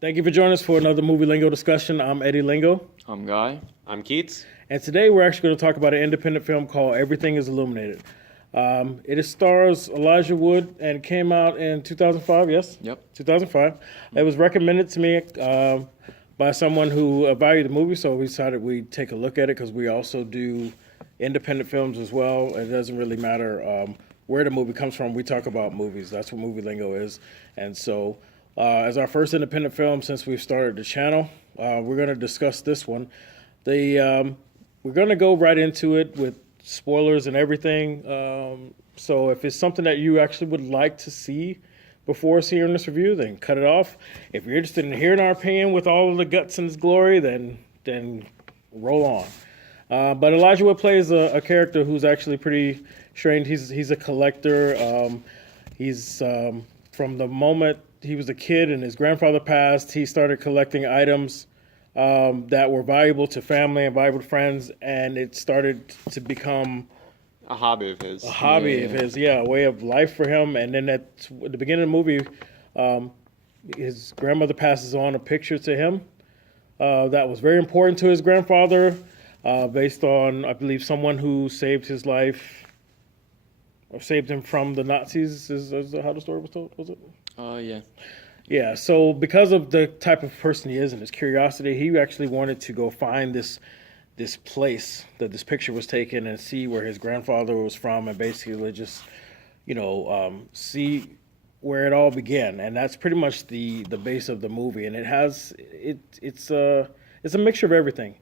Thank you for joining us for another Movie Lingo discussion. I'm Eddie Lingo. I'm Guy. I'm Keats. And today we're actually going to talk about an independent film called Everything Is Illuminated. It stars Elijah Wood and came out in 2005, yes? Yep. 2005. It was recommended to me by someone who valued the movie, so we decided we'd take a look at it because we also do independent films as well. It doesn't really matter where the movie comes from. We talk about movies. That's what Movie Lingo is. And so as our first independent film since we've started the channel, we're going to discuss this one. We're going to go right into it with spoilers and everything. So if it's something that you actually would like to see before hearing this review, then cut it off. If you're interested in hearing our opinion with all of the guts and its glory, then roll on. But Elijah Wood plays a character who's actually pretty strange. He's a collector. He's from the moment he was a kid and his grandfather passed, he started collecting items that were valuable to family and valuable to friends, and it started to become A hobby of his. A way of life for him. And then at the beginning of the movie, his grandmother passes on a picture to him that was very important to his grandfather, based on, I believe, someone who saved his life or saved him from the Nazis. Is how the story was told, was it? Yeah. Yeah, so because of the type of person he is and his curiosity, he actually wanted to go find this place that this picture was taken and see where his grandfather was from, and basically just, see where it all began. And that's pretty much the base of the movie. And it's a mixture of everything.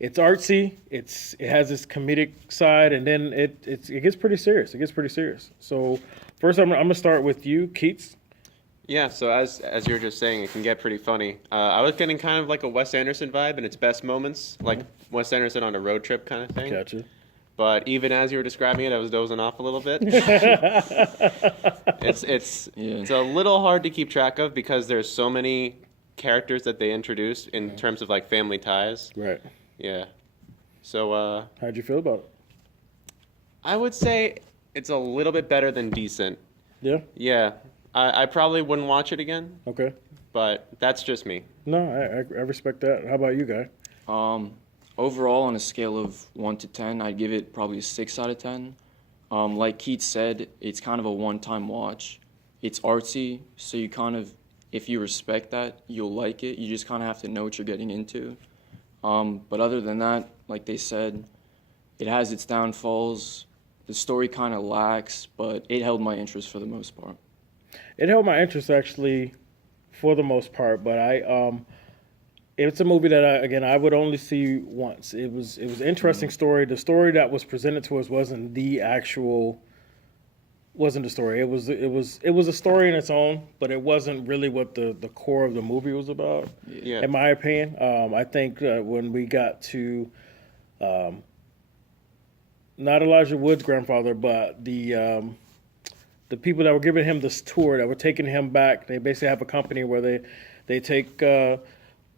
It's artsy, it has this comedic side, and then it gets pretty serious. It gets pretty serious. So first I'm gonna start with you, Keats. Yeah, so as you were just saying, it can get pretty funny. I was getting kind of like a Wes Anderson vibe in its best moments, like Wes Anderson on a road trip kind of thing. Gotcha. But even as you were describing it, I was dozing off a little bit. It's a little hard to keep track of because there's so many characters that they introduced in terms of like family ties. Right. Yeah. So How'd you feel about it? I would say it's a little bit better than decent. Yeah? Yeah. I probably wouldn't watch it again. Okay. But that's just me. No, I respect that. How about you, Guy? Overall, on a scale of 1 to 10, I'd give it probably a 6 out of 10. Like Keith said, it's kind of a one-time watch. It's artsy, so you kind of, if you respect that, you'll like it. You just kind of have to know what you're getting into. But other than that, like they said, it has its downfalls. The story kind of lacks, but it held my interest for the most part. It held my interest actually, for the most part. But it's a movie that I would only see once. It was an interesting story. The story that was presented to us wasn't the story. It was a story in its own, but it wasn't really what the core of the movie was about. Yeah. In my opinion, I think when we got to not Elijah Wood's grandfather, but the people that were giving him this tour, that were taking him back, they basically have a company where they take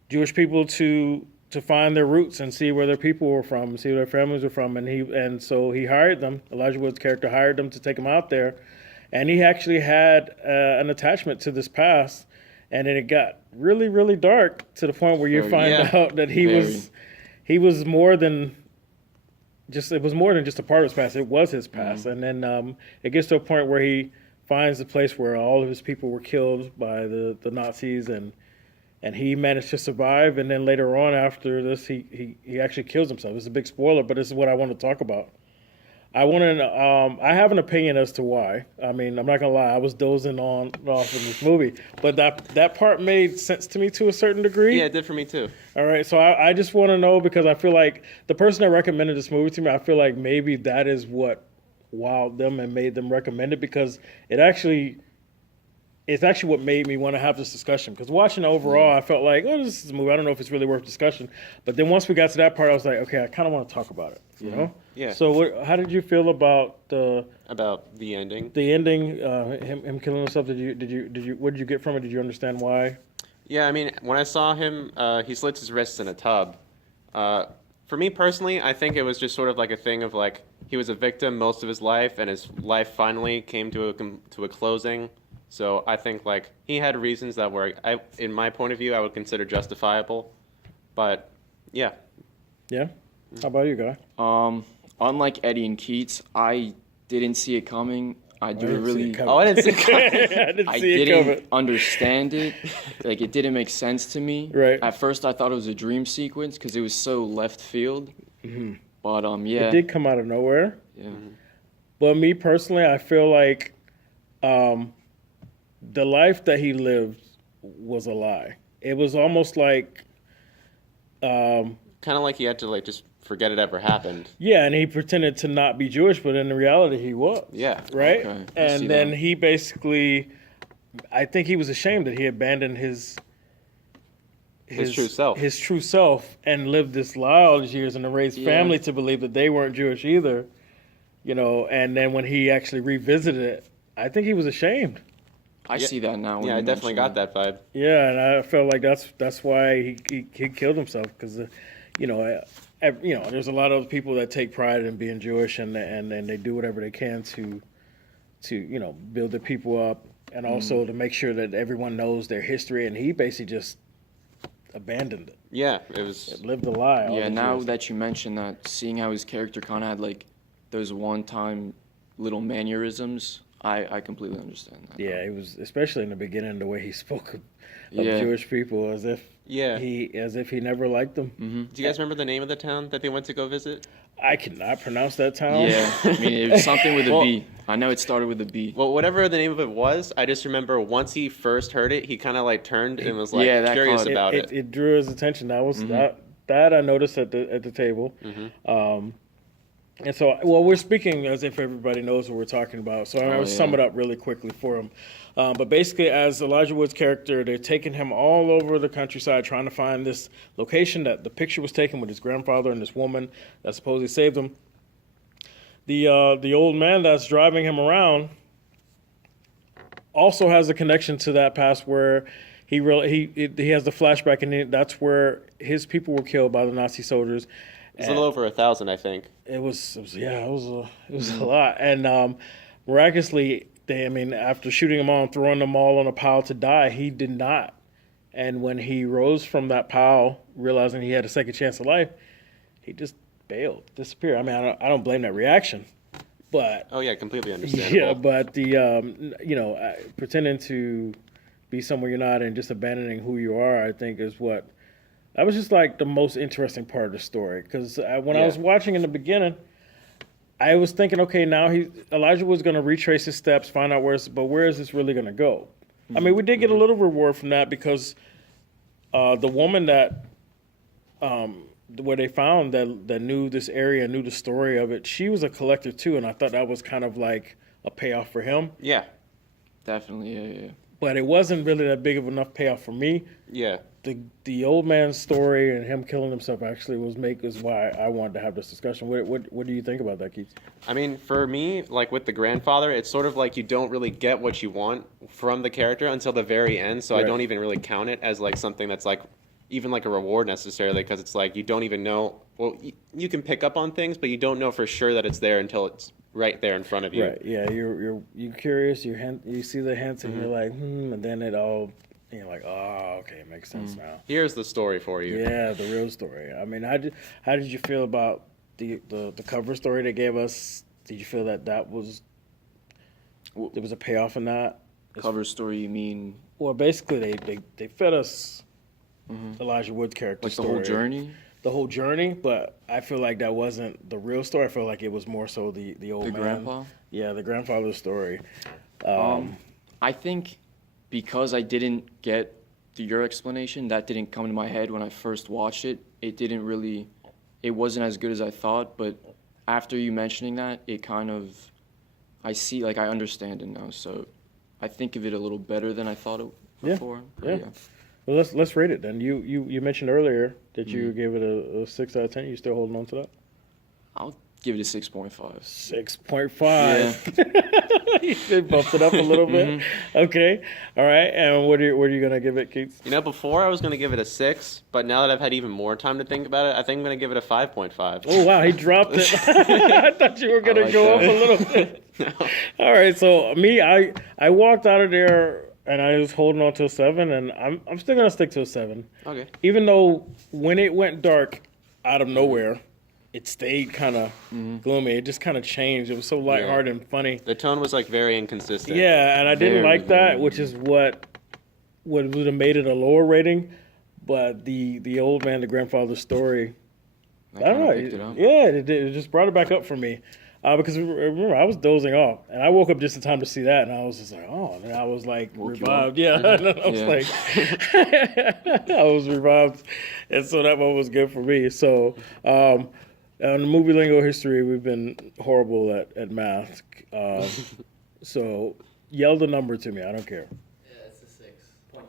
Jewish people to find their roots and see where their people were from, see where their families were from, and so he hired them. Elijah Wood's character hired them to take him out there, and he actually had an attachment to this past, and then it got really, really dark to the point where you find out that he was more than just a part of his past. It was his past. And then it gets to a point where he finds a place where all of his people were killed by the Nazis, and he managed to survive. And then later on, after this, he actually kills himself. It's a big spoiler, but this is what I want to talk about. I have an opinion as to why. I mean, I'm not gonna lie, I was dozing off in this movie, but that part made sense to me to a certain degree. Yeah, it did for me too. All right, so I just want to know, because I feel like the person that recommended this movie to me, I feel like maybe that is what wowed them and made them recommend it, because it's actually what made me want to have this discussion. Because watching it overall, I felt like, oh, this is a movie, I don't know if it's really worth discussion. But then once we got to that part, I was like, okay, I kind of want to talk about it. You know? Yeah. So how did you feel about the ending? The ending, him killing himself. What did you get from it? Did you understand why? Yeah, I mean, when I saw him, he slits his wrists in a tub. For me personally, I think it was just sort of like a thing of like he was a victim most of his life, and his life finally came to a closing. So I think like he had reasons that were, in my point of view, I would consider justifiable. But yeah, Yeah. How about you, Guy? Unlike Eddie and Keats, I didn't see it coming. I didn't see it coming. oh, I didn't see. I didn't I see it didn't coming. understand it. Like, it didn't make sense to me. Right. At first, I thought it was a dream sequence because it was so left field. Mm-hmm. But yeah. It did come out of nowhere. Yeah. But me personally, I feel like the life that he lived was a lie. It was almost like, Kind of like he had to like just forget it ever happened. yeah, and he pretended to not be Jewish, but in reality he was. Yeah. Right? Okay, I see And then that. he basically, I think he was ashamed that he abandoned his true self. His true self, and lived this lie all these years, and to raise Yeah. family to believe that they weren't Jewish either. You know, and then when he actually revisited it, I think he was ashamed. I see that now. When Yeah, you I definitely mention got that vibe. Yeah, and I felt like that's why he killed himself, because you know, there's a lot of people that take pride in being Jewish, and they do whatever they can to build their people up, and also to make sure that everyone knows their history. And he basically just abandoned it, Yeah, it was. lived a lie. all Yeah, these now years. that you mention that, seeing how his character kind of had like those one-time little mannerisms, I completely understand that. Yeah, it was, especially in the beginning, the way he spoke of Yeah. Jewish people as if Yeah. he never liked them. Do you guys remember the name of the town that they went to go visit? I cannot pronounce that town. Yeah, I mean, it was something with a Well- B. I know it started with a B. Well, whatever the name of it was, I just remember once he first heard it, he kind of like turned and was like Yeah, that curious caught it. about it. It drew his attention. That was that I noticed at the table. And so, well, we're speaking as if everybody knows what we're talking about. So I'll sum yeah. it up really quickly for him. But basically, as Elijah Wood's character, they're taking him all over the countryside trying to find this location that the picture was taken with his grandfather and this woman that supposedly saved him. The old man that's driving him around also has a connection to that past where he has the flashback, and that's where his people were killed by the Nazi soldiers. It's a little over 1,000, I think. It was a lot, and miraculously, after shooting them all and throwing them all on a pile to die, he did not. And when he rose from that pile, realizing he had a second chance of life, he just bailed, disappeared. I don't blame that reaction, but Oh yeah, completely understandable. yeah, but pretending to be somewhere you're not and just abandoning who you are, I think is what. That was just like the most interesting part of the story, because when I was watching in the beginning, I was thinking, okay, now Elijah was going to retrace his steps, find out where is this really going to go? I mean, we did get a little reward from that, because the woman that where they found that knew this area, knew the story of it, she was a collector too, and I thought that was kind of like a payoff for him. Yeah, Definitely, yeah. But it wasn't really that big of enough payoff for me. yeah. The old man's story and him killing himself actually is why I wanted to have this discussion. What do you think about that, Keith? I mean, for me, like with the grandfather, it's sort of like you don't really get what you want from the character until the very end. So I Right. don't even really count it as like something that's like even like a reward necessarily, because it's like you don't even know. Well, you can pick up on things, but you don't know for sure that it's there until it's right there in front of you. Right. Yeah. You're curious. You see the hints, and you're like, and then it all. And you're like, oh, okay, it makes sense now. Here's the story for you. Yeah, the real story. I mean, how did you feel about the cover story they gave us? Did you feel that was there was a payoff in that? Cover story, you mean Well, basically they fed us Elijah Wood's character like the story. whole journey? The whole journey, but I feel like that wasn't the real story. I feel like it was more so the old The man. grandpa? Yeah, the grandfather's story. I think because I didn't get your explanation, that didn't come to my head when I first watched it. It wasn't as good as I thought, but after you mentioning that, I understand it now. So I think of it a little better than I thought it before. Yeah. Well, let's rate it then. You mentioned earlier that you gave it a 6 out of 10. You still holding on to that? I'll give it a 6.5. 6.5. They bumped it up a little bit. Okay. All right. And what are you gonna give it, Keith? You know, before I was going to give it a 6, but now that I've had even more time to think about it, I think I'm going to give it a 5.5. Oh wow, he dropped it. I thought you were gonna like go that. up a little bit. All right. So me, I walked out of there and I was holding on to a 7, and I'm still gonna stick to a 7. Okay. Even though when it went dark out of nowhere, it stayed kind of gloomy. It just kind of changed. It was so lighthearted and funny. The tone was like very inconsistent. Yeah, and I didn't Very, like that, very. which is what would have made it a lower rating. But the old man, the grandfather's story, I don't know. Picked it up. Yeah, it just brought it back up for me. Because remember, I was dozing off, and I woke up just in time to see that, and I was just like, oh, and I was like Woke you revived. up. Yeah, and I was Yeah. like, I was revived, and so that one was good for me. So, on the movie lingo history, we've been horrible at math. So, yell the number to me. I don't care. Yeah, it's a 6.3.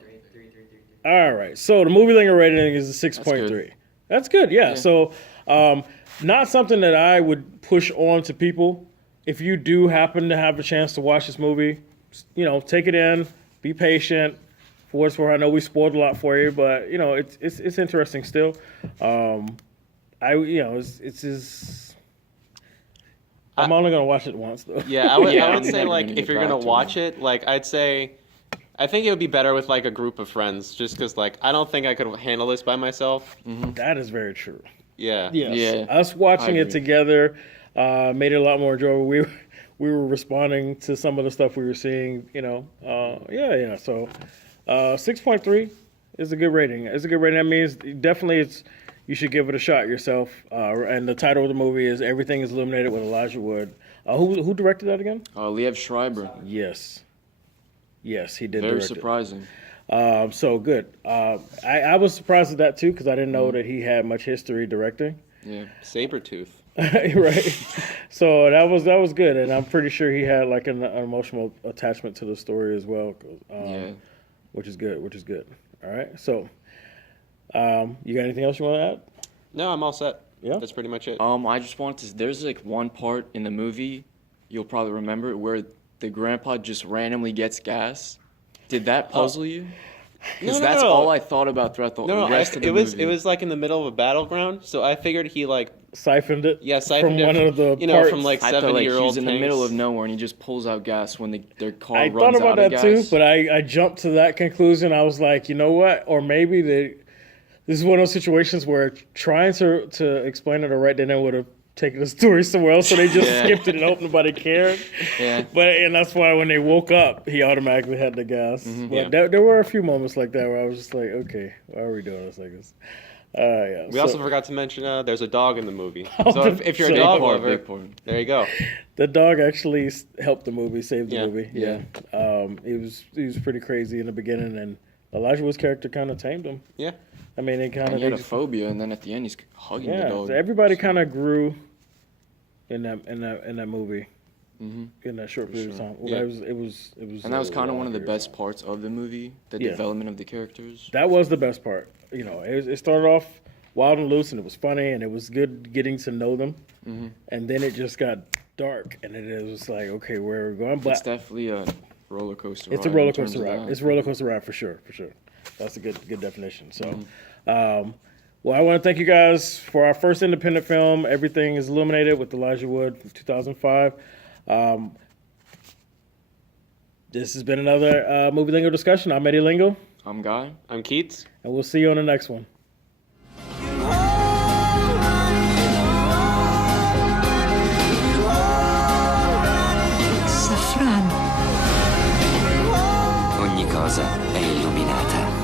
All right. So the movie lingo rating is a 6.3. That's good. Yeah. So not something that I would push on to people. If you do happen to have a chance to watch this movie, take it in, be patient. For what's worth, I know we spoiled a lot for you, but it's interesting still. I'm only gonna watch it once though. Yeah, I would I'm say never like gonna if get you're gonna back to watch it, like I think it would be better with like a group of friends, just because like I don't think I could handle this by myself. That is very true. Yeah. Yes. Yeah, Us watching I it agree. together made it a lot more enjoyable. We were responding to some of the stuff we were seeing. So 6.3 is a good rating. It's a good rating. That means definitely you should give it a shot yourself. And the title of the movie is Everything Is Illuminated with Elijah Wood. Who directed that again? Liev Schreiber. Yes, he did. Very direct it. surprising. So good. I was surprised at that too because I didn't know that he had much history directing. Yeah. Sabretooth. Right. So that was good, and I'm pretty sure he had like an emotional attachment to the story as well. Yeah. Which is good. All right. So, you got anything else you want to add? No, I'm all set. Yeah? That's pretty much it. I just wanted to. There's like one part in the movie you'll probably remember it, where the grandpa just randomly gets gas. Did that puzzle you? Because that's all I thought about throughout the rest of the movie. It was like in the middle of a battleground, so I figured he like Siphoned it. siphoned from it one of the parts. from like I thought like he 7-year-old was in the middle of nowhere and he just pulls out gas when their car I runs thought about out of that gas. too, but I jumped to that conclusion. I was like, you know what? Or maybe this is one of those situations where trying to explain it or write it in would have taken the story somewhere else, so they just Yeah. skipped it and hoped nobody cared. Yeah. And that's why when they woke up, he automatically had the gas. But Yeah. there were a few moments like that where I was just like, okay, why are we doing this like this? Yeah. We also forgot to mention there's a dog in the movie. Oh, So if you're a big dog part, lover, big part. there you go. the dog actually helped the movie, saved the Yeah. movie. Yeah. He was pretty crazy in the beginning, and Elijah Wood's character kind of tamed him. Yeah. I mean, it kind And of he had a phobia, and then at the end he's hugging the yeah. dog. So everybody kind of grew in that movie in that short period of time. Well, Yeah. it was. And that was kind of one of the period best parts of the movie, the Yeah. development of the characters. That was the best part. It started off wild and loose, and it was funny, and it was good getting to know them. And then it just got dark, and it was like, okay, where are we going? But It's definitely a roller coaster ride. it's a roller in terms coaster of ride. that. It's a roller coaster ride for sure. That's a good definition. So, well, I want to thank you guys for our first independent film, Everything Is Illuminated with Elijah Wood from 2005. This has been another Movie Lingo discussion. I'm Eddie Lingo, I'm Guy. I'm Keats. and we'll see you on the next one. Safran. Ogni cosa è illuminata.